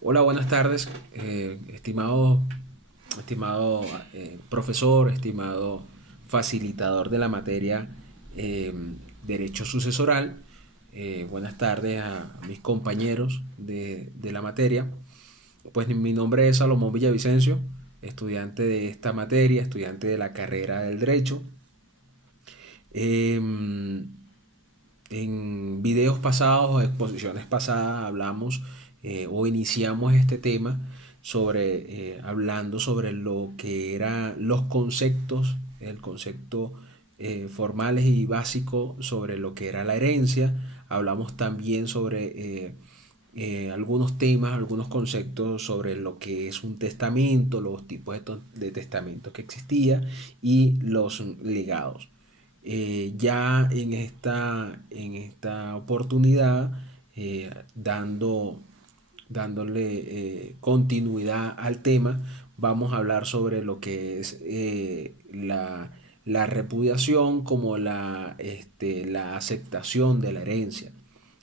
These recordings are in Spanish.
Hola, buenas tardes, estimado profesor, estimado facilitador de la materia eh, Derecho Sucesoral. Buenas tardes a mis compañeros de la materia. Pues mi nombre es Salomón Villavicencio, estudiante de esta materia, estudiante de la carrera del Derecho. Em, en videos pasados o exposiciones pasadas hablamos o iniciamos este tema hablando sobre lo que eran los conceptos, el concepto formales y básico sobre lo que era la herencia. Hablamos también sobre algunos temas, algunos conceptos sobre lo que es un testamento, los tipos de testamentos que existía y los legados. Ya en esta oportunidad, eh, dando, dándole continuidad al tema, vamos a hablar sobre lo que es la repudiación como la aceptación de la herencia.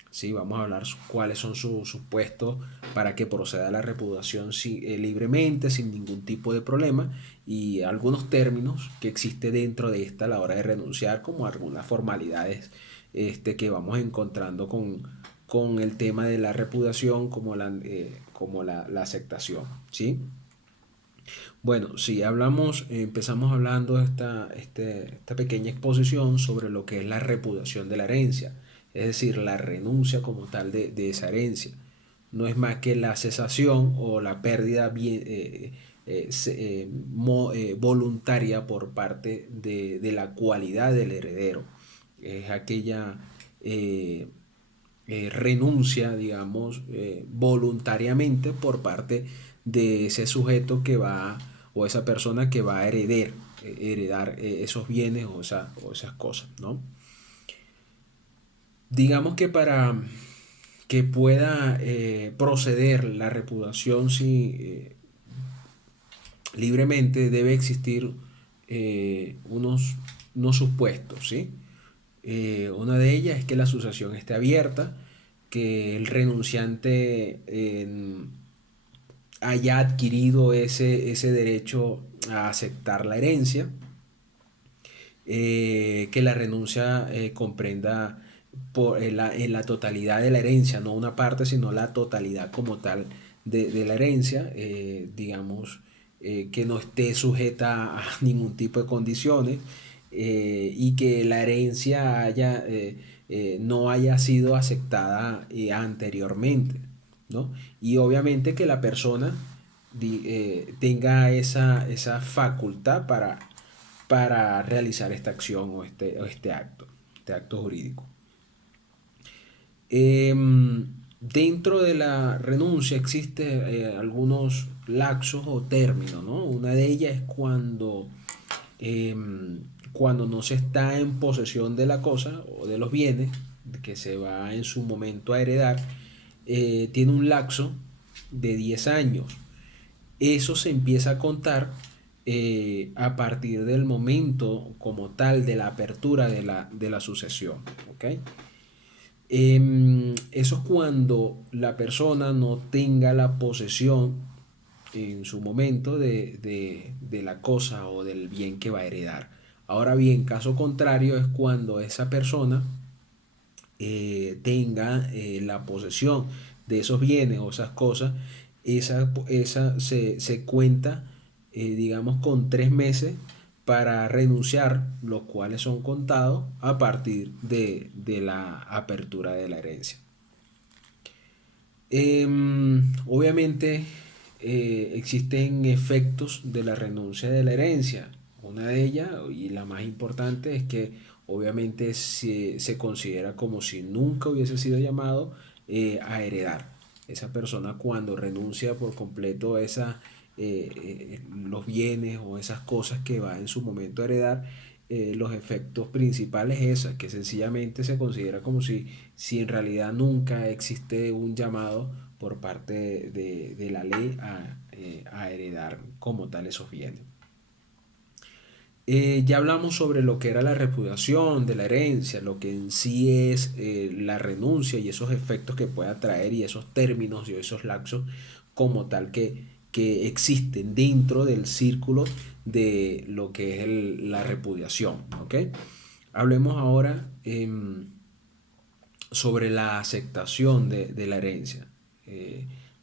Sí, vamos a hablar cuáles son sus supuestos para que proceda la repudiación libremente, sin ningún tipo de problema, y algunos términos que existe dentro de esta a la hora de renunciar, como algunas formalidades que vamos encontrando con el tema de la repudiación como la aceptación. ¿Sí? Bueno, si hablamos, empezamos hablando esta pequeña exposición sobre lo que es la repudiación de la herencia, es decir, la renuncia como tal de esa herencia. No es más que la cesación o la pérdida voluntaria por parte de la cualidad del heredero. Es aquella eh, renuncia, digamos, voluntariamente por parte de ese sujeto que va o esa persona que va a heredar esos bienes o esas cosas, ¿no? Digamos que para que pueda proceder la repudiación libremente debe existir unos supuestos, ¿sí? Una de ellas es que la sucesión esté abierta, que el renunciante haya adquirido ese derecho a aceptar la herencia, que la renuncia comprenda en la totalidad de la herencia, no una parte, sino la totalidad como tal de la herencia, digamos, que no esté sujeta a ningún tipo de condiciones, y que la herencia no haya sido aceptada anteriormente, ¿no? Y obviamente que la persona tenga esa facultad para realizar esta acción este acto jurídico. Dentro de la renuncia existen algunos lapsos o términos, ¿no? Una de ellas es cuando no se está en posesión de la cosa o de los bienes que se va en su momento a heredar, tiene un lapso de 10 años. Eso se empieza a contar a partir del momento como tal de la apertura de la sucesión. ¿Ok? Eso es cuando la persona no tenga la posesión en su momento de la cosa o del bien que va a heredar. Ahora bien, caso contrario es cuando esa persona tenga la posesión de esos bienes o esas cosas. Esa se cuenta, digamos, con 3 meses para renunciar, los cuales son contados a partir de la apertura de la herencia. Obviamente existen efectos de la renuncia de la herencia. Una de ellas, y la más importante, es que obviamente se considera como si nunca hubiese sido llamado a heredar. Esa persona cuando renuncia por completo los bienes o esas cosas que va en su momento a heredar, los efectos principales es que sencillamente se considera como si en realidad nunca existe un llamado por parte de la ley a heredar como tal esos bienes. Ya hablamos sobre lo que era la repudiación de la herencia, lo que en sí es la renuncia y esos efectos que pueda traer y esos términos y esos lapsos como tal que existen dentro del círculo de lo que es la repudiación. ¿Ok? Hablemos ahora sobre la aceptación de la herencia.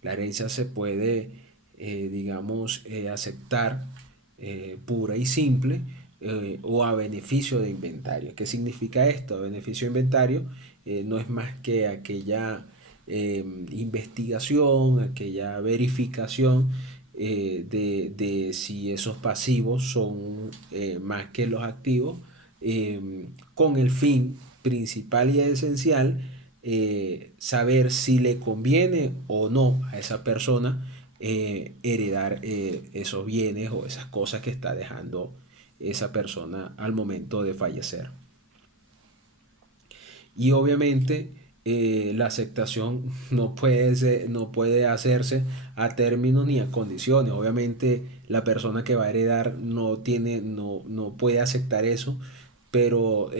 La herencia se puede, digamos, aceptar pura y simple o a beneficio de inventario. ¿Qué significa esto? A beneficio de inventario no es más que aquella investigación, aquella verificación de si esos pasivos son más que los activos, con el fin principal y esencial saber si le conviene o no a esa persona heredar esos bienes o esas cosas que está dejando esa persona al momento de fallecer. Y obviamente la aceptación no puede hacerse a términos ni a condiciones. Obviamente la persona que va a heredar no puede aceptar eso, pero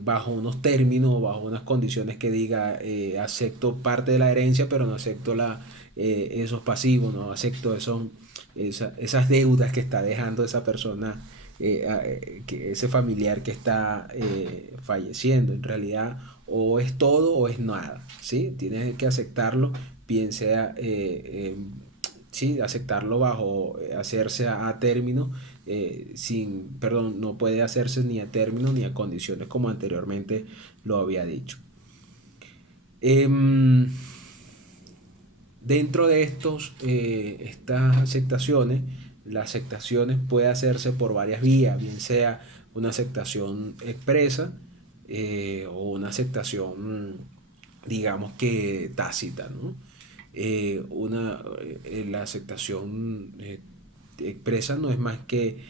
bajo unos términos, bajo unas condiciones que diga acepto parte de la herencia, pero no acepto esos pasivos, no acepto esas deudas que está dejando esa persona, ese familiar que está falleciendo. En realidad o es todo o es nada, ¿sí? Tienes que aceptarlo, bien sea, sí, aceptarlo bajo hacerse a término, perdón, no puede hacerse ni a término ni a condiciones como anteriormente lo había dicho. Em, Dentro de estas aceptaciones, las aceptaciones puede hacerse por varias vías, bien sea una aceptación expresa o una aceptación, digamos que tácita, ¿no? La aceptación expresa no es más que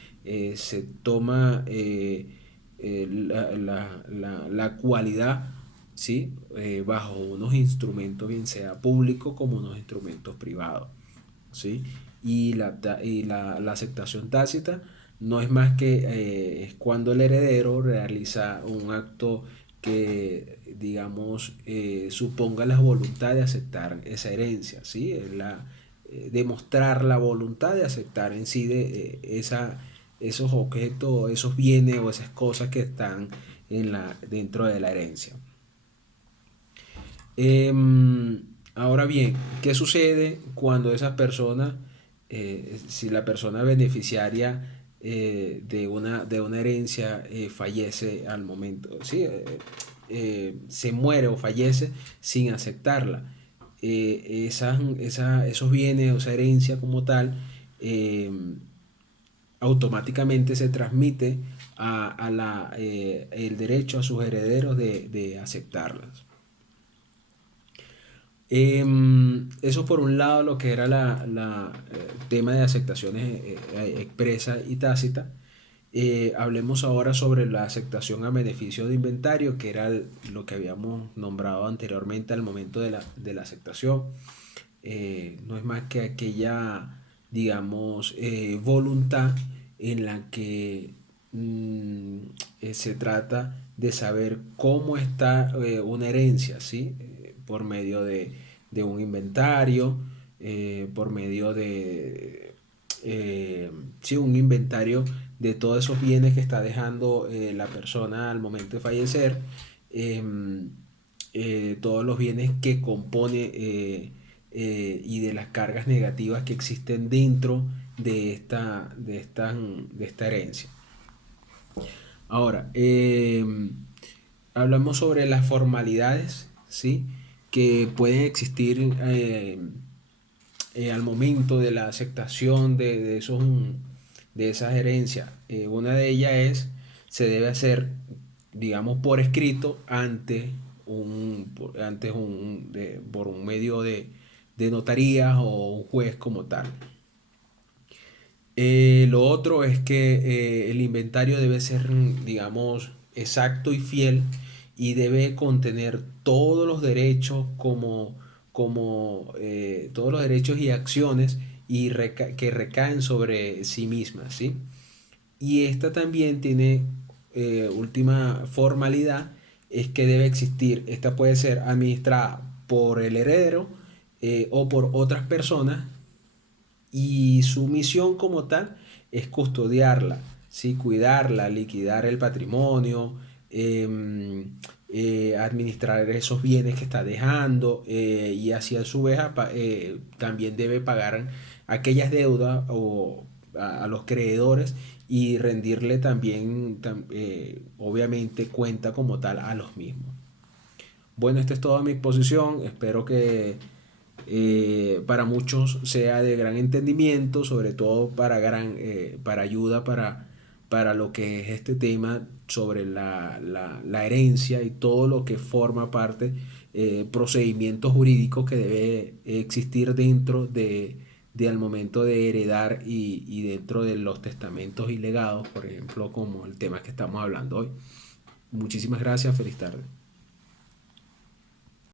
se toma la cualidad, ¿sí? Bajo unos instrumentos, bien sea público como unos instrumentos privados, ¿sí? La aceptación tácita no es más que es cuando el heredero realiza un acto que, digamos, suponga la voluntad de aceptar esa herencia, ¿sí? Demostrar la voluntad de aceptar en sí esos objetos, esos bienes o esas cosas que están dentro de la herencia. Ahora bien, ¿qué sucede cuando esas personas, si la persona beneficiaria de una herencia fallece al momento, ¿sí? Se muere o fallece sin aceptarla? Esos bienes o esa herencia como tal, eh, automáticamente se transmite el derecho a sus herederos de aceptarlas. Eso por un lado lo que era tema de aceptaciones expresa y tácita. Hablemos ahora sobre la aceptación a beneficio de inventario, que era lo que habíamos nombrado anteriormente al momento de la aceptación. No es más que aquella, digamos, voluntad en la que se trata de saber cómo está una herencia, ¿sí? Por medio de un inventario, por medio sí, un inventario de todos esos bienes que está dejando la persona al momento de fallecer, todos los bienes que compone y de las cargas negativas que existen dentro de esta herencia. Ahora, hablamos sobre las formalidades, ¿sí? Que pueden existir al momento de la aceptación de esas herencias. Una de ellas se debe hacer, digamos, por escrito por un medio de notaría o un juez como tal. Lo otro es que el inventario debe ser, digamos, exacto y fiel y debe contener todos los derechos todos los derechos y acciones que recaen sobre sí mismas, ¿sí? Y esta también tiene última formalidad, es que debe existir, esta puede ser administrada por el heredero o por otras personas, y su misión como tal es custodiarla, ¿sí? Cuidarla, liquidar el patrimonio, administrar esos bienes que está dejando, y así a su vez también debe pagar aquellas deudas a los creedores, y rendirle también obviamente cuenta como tal a los mismos. Bueno, esta es toda mi exposición. Espero que para muchos sea de gran entendimiento, sobre todo para ayuda para lo que es este tema sobre la herencia y todo lo que forma parte, procedimientos jurídicos que debe existir dentro de al momento de heredar, y dentro de los testamentos y legados, por ejemplo, como el tema que estamos hablando hoy. Muchísimas gracias, feliz tarde.